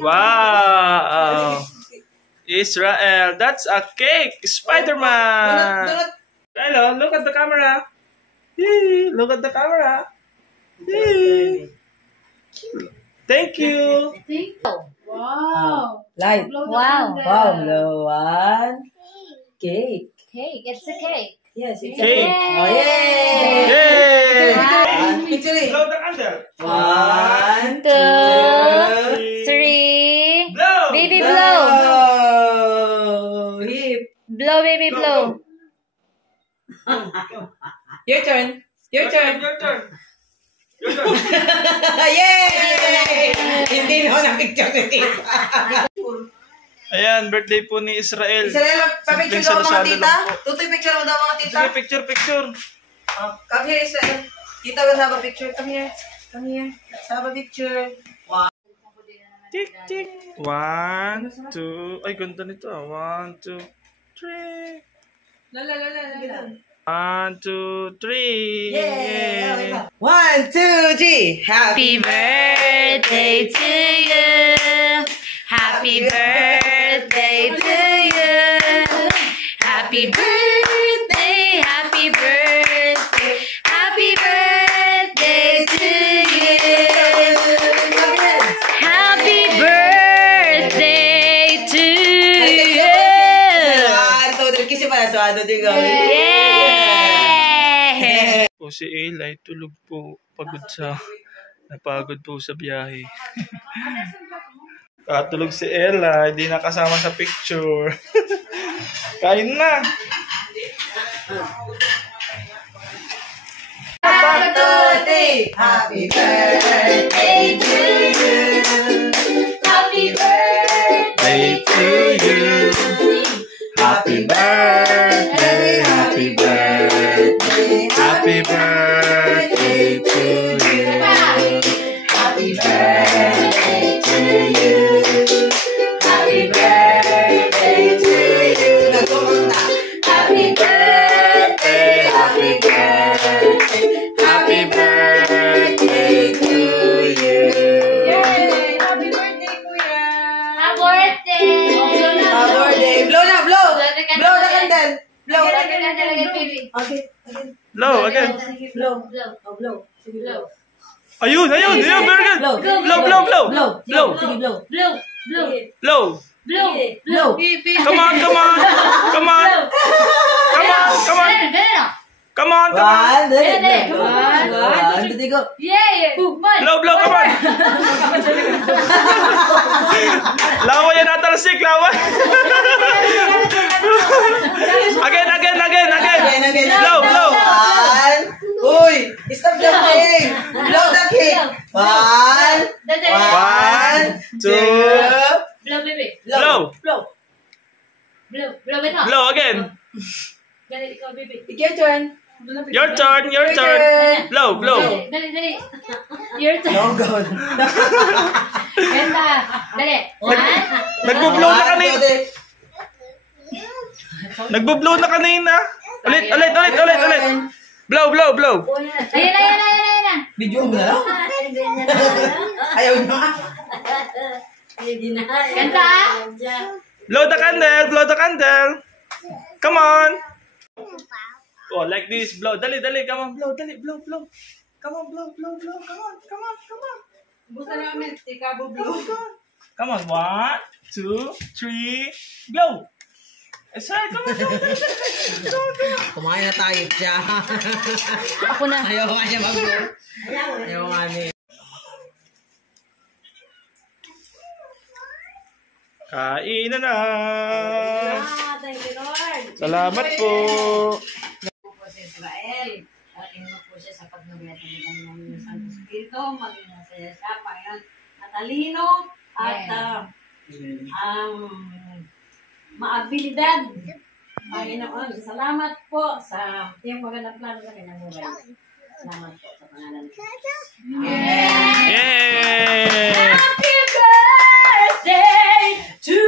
Wow! Israel, that's a cake! Spider-Man! Hello, look at the camera. Yay, look at the camera. Yay. Thank you. Wow. Light. Wow. Wow, blow one. Cake. Cake. It's a cake. Yes, it's a Cake. cake. Oh, yay! Yay! Blow the candle. 1, 2, 3. Blow. Baby blow. Hip. Blow, baby blow. Your turn. Your turn. Your turn. Your turn. Yay! Hindi na ako na-picture ni Tita. Ayan, birthday po ni Israel. Israel, pa-picture daw mga tita. Tutoy, picture mo daw mga tita. Sige, picture, picture. Come here, Israel. Tita, let's have a picture. Come here. Come here. Let's have a picture. Wow. Tick, tick. 1, 2. Ay, ganda nito. 1, 2, 3. 1, 2, 3. Yay! 1, 2, 3. Happy birthday to you. Happy birthday to you. Happy birthday, happy birthday, happy birthday to you. Happy birthday to you. Yeah. Po si Eli, tulog po. Napagod po sa biyahe. Katulog si Ella, hindi nakasama sa picture. Kain na! Happy birthday to you. Happy birthday to you. Happy birthday, happy birthday, happy birthday to you. Happy birthday to you. Happy birthday to you. Happy birthday, happy birthday, happy birthday to you. Yay! Happy birthday, Kuya! Happy birthday! Happy birthday. Blow na, blow. Blow the candle. Blow. Okay. Blow again. Blow. Oh, blow. Sige, blow. Ayun, ayun, ayun, very good. Blow. Blow, blow, blow. Blow. Blow. Sige, blow. Blow! Blow! Blow. Blow! Blow. Come on, come on. Come on. Come on, come on. Come on, come on. One, Dali. One, two, three, go. Yay! Blow, blow, come on. Lawan yan natalsik, lawan. Again, again, again, again. Blow, blow. One. Uy, stop the cake. Blow the cake. One. One, two. Blow, baby. Blow. Blow. Blow. Blow, baby. Blow again. Dali, ikaw, baby. Take your turn. Your turn, your turn. Blow, blow. Dali. Your turn. No, go. Ganda. Dali. One. Nagbo-blow na kanina. Nagbo-blow na kanina. Ulit, ulit, ulit, ulit, ulit. Blow, blow, blow. Ayan na. Video mo na lang. Ayaw nyo ah. Ganda. Blow the candle, blow the candle. Come on. Oh, like this, blow. Dali, dali, come on, blow, dali, blow, blow. Come on, blow, blow, blow. Come on, come on, come on. Buta namin, tikabo blow. Come on, 1, 2, 3, blow. Sorry, come on, come on. Kumain na tayo siya. Ako na. Ayaw nga niya mag-blow. Ayaw nga niya. Kain na. Thank you, Lord. Salamat po. Po sa Israel. Inuno po siya sa pagnabiyatin ng Santo Espiritu. Maging masaya siya. Panginoon, matalino at maabilidad. Panginoon, salamat po sa iyong magandang plano sa kanyang buhay. Salamat po sa pangalan ko. Yay! Happy birthday to you.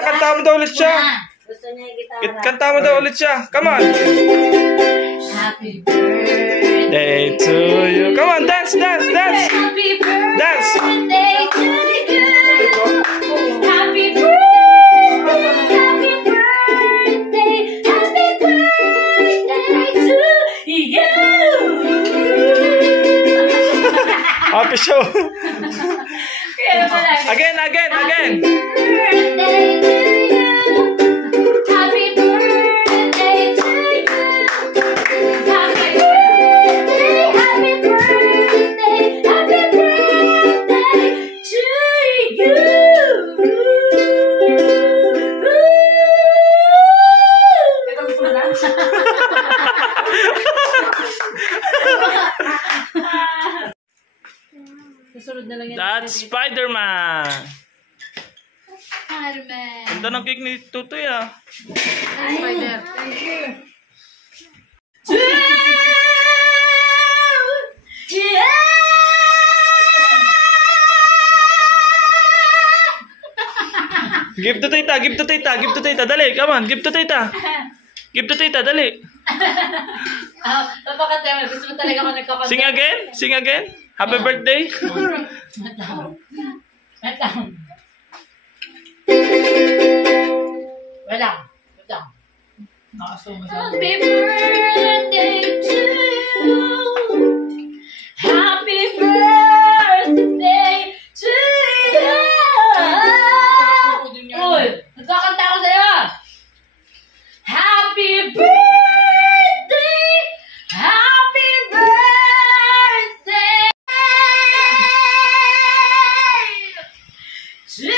Kanta mo daw ulit siya. Gusto niya yung gitara. Kanta mo daw ulit siya. Come on. Happy show. Kaya pala. Again. Birthday to you. Happy birthday to you. Happy birthday, happy birthday, happy birthday to you. Ito gusto mo na? Susunod na lang yan. That's Spider-Man. Spider-Man. Ganda ng cake ni Tutoy ah. Spider. Thank you. Give to tita. Dali, come on. Give to tita, dali. Papakanta mo. Gusto mo talaga ako nagkakanta. Sing again. Happy birthday. Wait lang. Happy birthday to you. Happy birthday to you. Uy, nagkakanta ako sa'yo. Happy birthday. Happy birthday to you.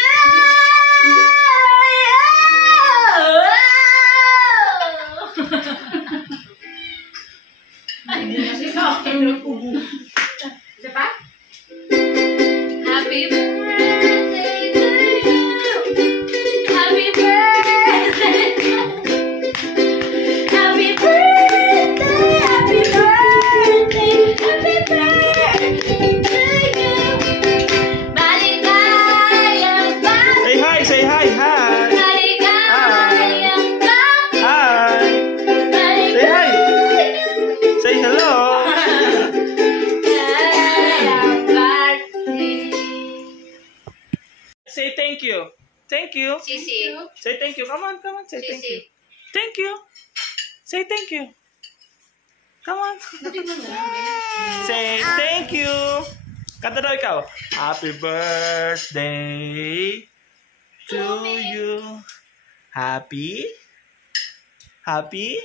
Isa pa? Happy birthday to you. Happy birthday. Happy birthday. Happy birthday. Happy birthday to you. Maligayang birthday. Say hi. Maligayang birthday. Hi. Maligayang Say hello. Say thank you. Sisi. Say thank you. Come on. Say thank you. Thank you. Say thank you. Come on. Say thank you. Kanta daw ikaw. Happy birthday to you. Happy? Happy birthday.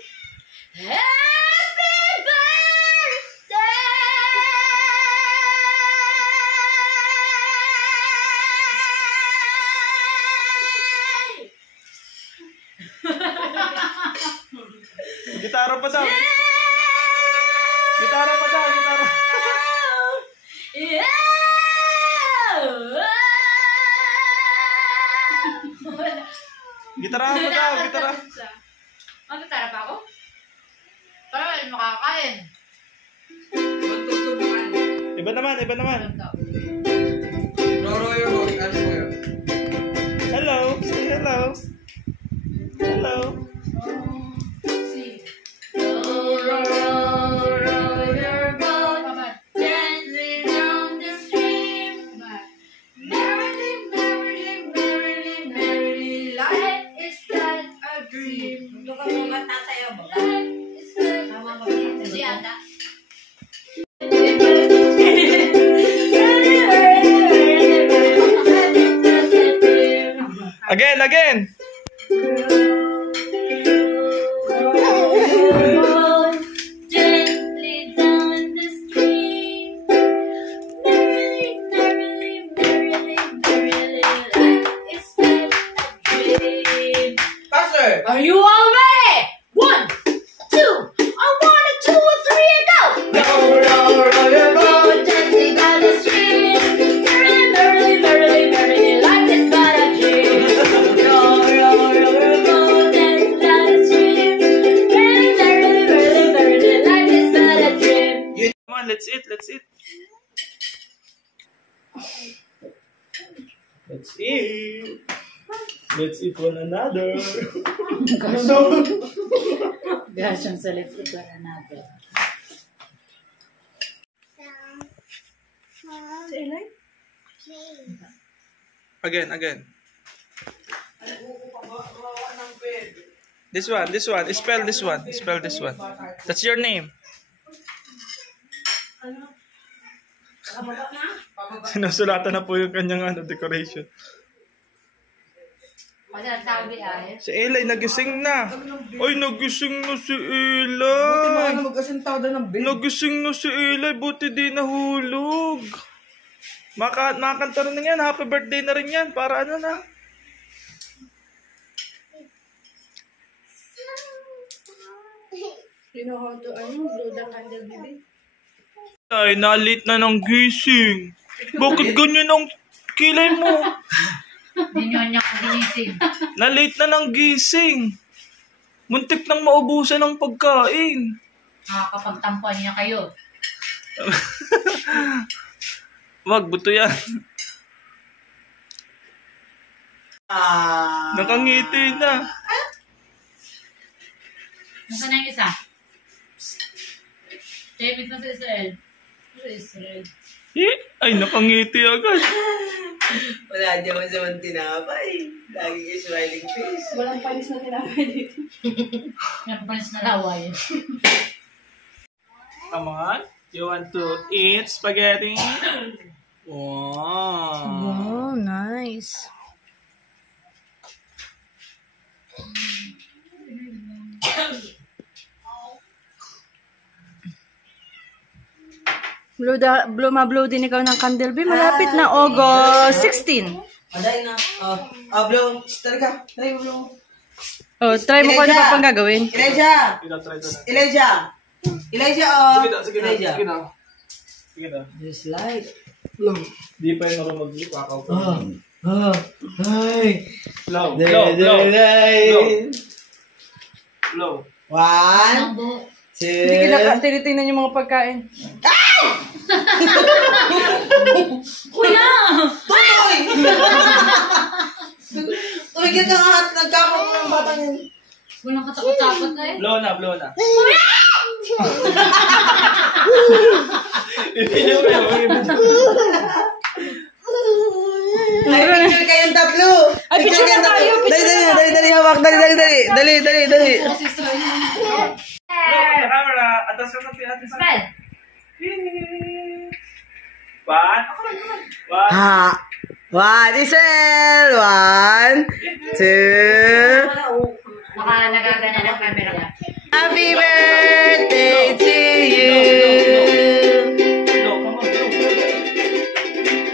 Gitara pa daw. Gitara. Gitara pa daw. Magkatara pa ako? Parang makakain. Iba naman. Roro your book. Ano mo yun? Hello. Say hello. Hello. Row your boat gently down the stream. Merrily, merrily, merrily, merrily, life is like a dream. Ito ka mga kanta sa'yo mo. Life is like Tama mo ba? Si Ada. Again. Gently down the stream. Merrily, merrily, merrily, merrily, life is like a dream. Faster! Are you all ready? 1, 2, I want a 2 or 3 and go. Row your boat. Gently down the stream. Merrily, merrily, merrily, merrily, life is but a dream. Row your boat gently down the stream. Merrily, merrily, merrily, merrily, life is but a dream. Come on, let's eat. Let's eat one another. Gracias sa let's eat one another. Again. This one. Spell this one. That's your name. Sinusulatan na po yung kanyang decoration. Masasabi ay. Si Eli, nagising na. Ay, nagising na si Eli. Buti mga na mag-asintaw na ng bed. Nagising na si Eli, buti di nahulog. Makakanta rin na yan, happy birthday na rin yan, para ano na. You know how to blow the candle, baby? Ay, na-late na ng gising. Bakit ganyan ang kilay mo? Ninyonya ko ginising. Na-late na ng gising. Muntik nang maubusan ng pagkain. Nakakapagtampuan niya kayo. Wag, buto yan. Nakangiti na. Nasaan na yung isa? David na sa Israel. Sa Israel. Ay, nakangiti agad. Wala dyan man sa mga tinapay. Lagi yung smiling face. Walang panis na tinapay dito. Napapanis na laway. Come on. You want to eat spaghetti? Wow. Oh, nice. Blow din ikaw ng candle, babe. Malapit na August 16. Aday na. Blow. Talaga. Try mo blow. Oh, try mo kung ano pa pang gagawin. Elijah! Try to na. Elijah! Elijah, oh! Sige na. Elijah. Sige na. Sige na. Just light. Di pa yung marunong mag-lip. Kakaw pa. Ay! Blow. Blow. Blow. Blow. One, Ang buhok. two, Hindi tinitingnan yung mga pagkain. Kuya! Tuloy! Tumigil ka nga at nagkamot mo ng batang yan. Walang katakot-takot na eh. Blow na. Blow na. Ibigyan mo yun. Ay, picture kayong tatlo! Ay, picture kayong na tayo, tatlo. Dali, hawak. Dali. Blow. The camera. Atas ka sa ate. Spell. One. One, Israel! One, two. Baka nagagana ng camera ka. Happy birthday to you! Blow. Come on. Blow.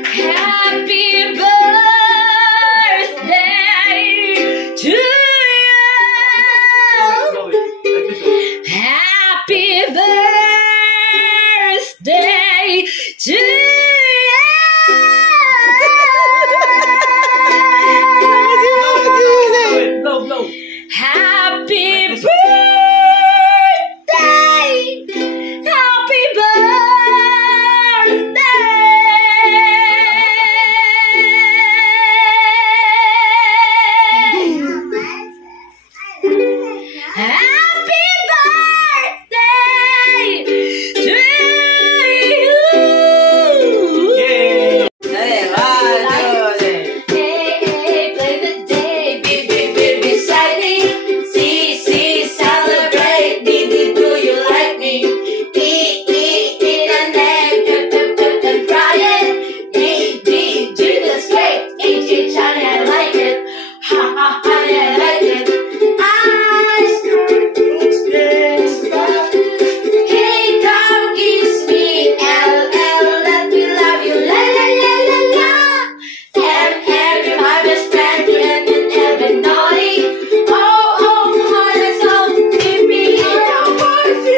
Happy birthday to you. Blow it. Like this. Happy birthday to you. Blow. Happy birthday. Happy birthday. Happy birthday to you. Yay! Dali, one, two, three. Hey, play the day, be shiny. See, celebrate. Did do you like me? Eat and then try it. Do the straight. Ain't you shiny? I like it. Ha, honey, I like it. Ice cream, cake, cookies, sweet, let me love you, la la la la la. And every my best friend, and every naughty. Oh, let's go, keep me in a party.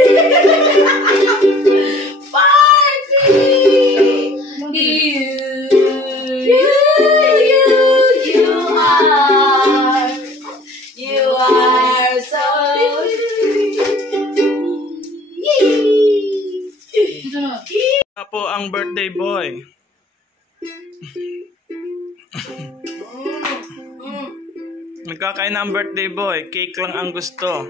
You are so Po ang birthday boy. Nagkakain na ang birthday boy. Cake lang ang gusto.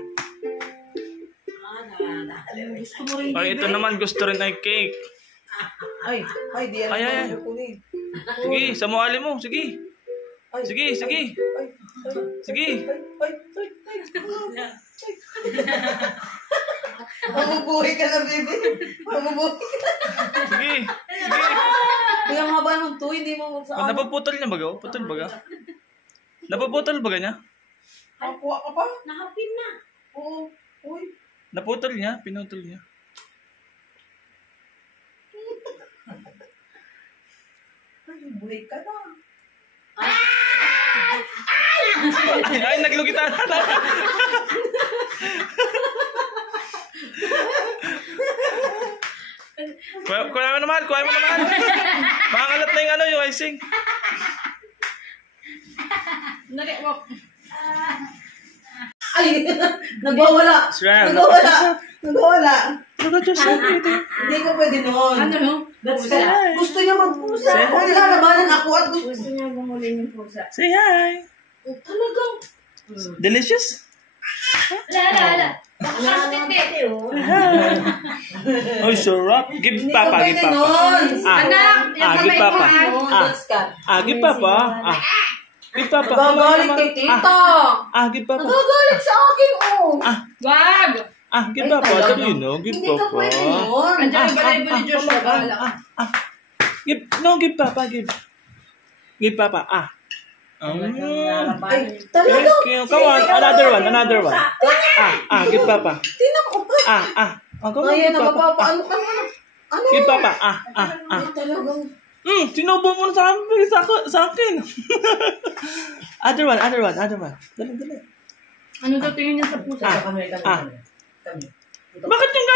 Ay, ito naman gusto rin ay cake. Ay, di yan. Ay. Sige, samuali mo. Sige. Sige. Mamubuhay ka na, baby. Mamubuhay ka. Sige. Kaya ang haba nung to, hindi mo Oh, sa napaputol niya baga? Putol baga? Napaputol baga niya? Kuha ka pa? Nahapin na. Oo. Uy. Naputol niya? Pinutol niya? Ay, buhay ka na. Ay, naglugitan na. Kuha mo naman, kuha mo naman. Makangalat na yung ano, yung icing. Ay, nagwawala. Swear, Nagwawala. Nagwawala. Look at yourself, Hindi ko pwede nun. no? That's gusto niya magpusa. Say hi. Kung lalabanan ako at gusto. Gusto niya bumuli ng pusa. Say hi. Talagang. Delicious? Ala. Bakit Oh, sarap. Give papa, give papa. Anak, yung give kamay papa. mo. Give papa. Give papa. Nagagalit kay tita. Give papa. Nagagalit sa akin, oh. Wag! Give papa. Sabi yun, no? Give Hindi ka papa. pwede nun. Andiyan yung balahibo ni Joshua. Bahala ka. Give papa, give. Give papa. Ay, talagang. Come on, another one. Give papa. Tinan mo pa. Come on, Ayan, give papa. napapaano ka na. Ano? Give papa. Ay, talagang. Sinubo mo na sa akin. Other one. Dali. Ano daw tingin niya sa pusa? Bakit yung